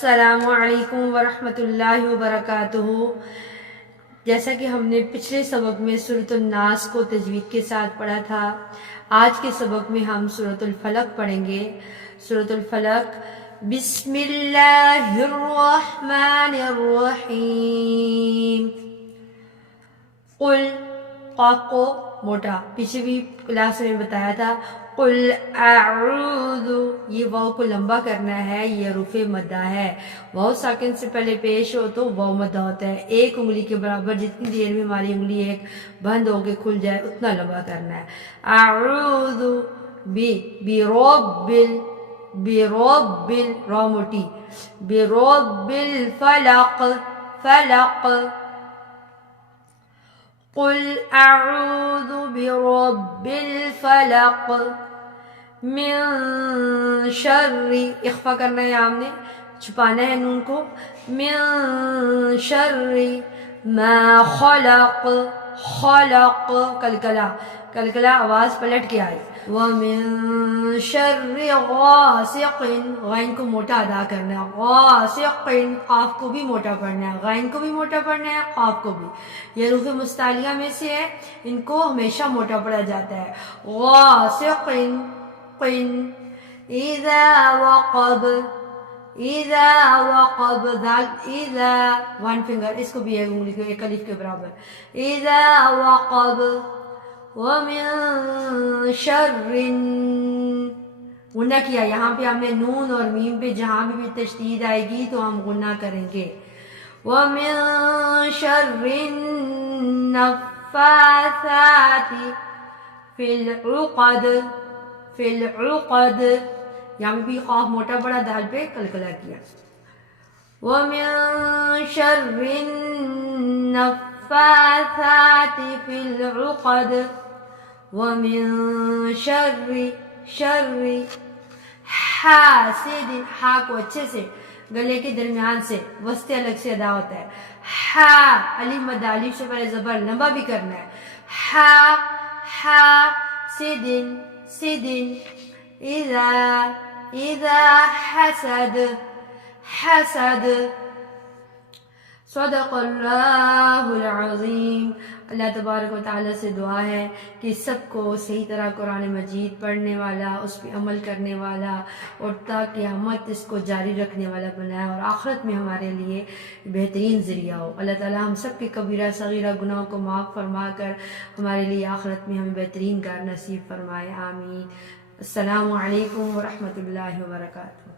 السلام علیکم ورحمۃ اللہ وبرکاتہ۔ جیسا کہ ہم نے پچھلے سبق میں سورۃ الناس کو تجوید کے ساتھ پڑھا تھا، آج کے سبق میں ہم سورۃ الفلق پڑھیں گے۔ سورۃ الفلق، بسم اللہ الرحمن الرحیم۔ قل، قاف کو موٹا، پیچھے بھی کلاس میں بتایا تھا۔ قل اعوذ، یہ واو کو لمبا کرنا ہے، یہ حروف مدہ ہے۔ واو ساکن سے پہلے پیش ہو تو واو مدہ ہوتا ہے، ایک انگلی کے برابر، جتنی دیر میں ہماری انگلی ایک بند ہو کے کھل جائے اتنا لمبا کرنا ہے۔ اعوذ برب را موٹی، برب الفلق، فلق۔ قل اعوذ برب الفلق من شر، اخفا کرنا ہے، ہم نے چھپانا ہے نون کو، من شر ما خلق، خلق کلکلا، کلکلا آواز پلٹ کے آئی۔ ومن شر غاسق، غین کو موٹا ادا کرنا ہے، غاسق، قاف کو بھی موٹا پڑھنا ہے، غین کو بھی موٹا پڑھنا ہے، قاف کو بھی، یہ حروف مستعلیہ میں سے ہے، ان کو ہمیشہ موٹا پڑھا جاتا ہے۔ غاسق قن، اذا وقب، اذا وقب، دال اذا، ون فنگر، اس کو بھی ایک انگلی کو ایک الف کے برابر، اذا وقب۔ ومن شر، غنہ کیا، یہاں پہ ہم نے نون اور میم پہ جہاں بھی تشدید آئے گی تو ہم غنہ کریں گے۔ ومن شر النفاثات فی العقد، فی العقد، یہاں بھی قاف موٹا بڑا، دال پہ کلکلا کیا۔ ومن شر النفاثات فی العقد، ومن شر حاسد، ہا کو اچھے سے گلے کے درمیان سے وسط الگ سے ادا ہوتا ہے، ہا، الف مد، الف سے پہلے زبر لمبا بھی کرنا ہے، ہا، حاسد، سدن، اذا حسد، حسد۔ صدق اللہ العظیم۔ اللہ تبارک و تعالیٰ سے دعا ہے کہ سب کو صحیح طرح قرآن مجید پڑھنے والا، اس پہ عمل کرنے والا، اور تا قیامت اس کو جاری رکھنے والا بنائے، اور آخرت میں ہمارے لیے بہترین ذریعہ ہو۔ اللہ تعالیٰ ہم سب کے کبیرہ صغیرہ گناہوں کو معاف فرما کر ہمارے لیے آخرت میں ہمیں بہترین کار نصیب فرمائے، آمین۔ السلام علیکم ورحمۃ اللہ وبرکاتہ۔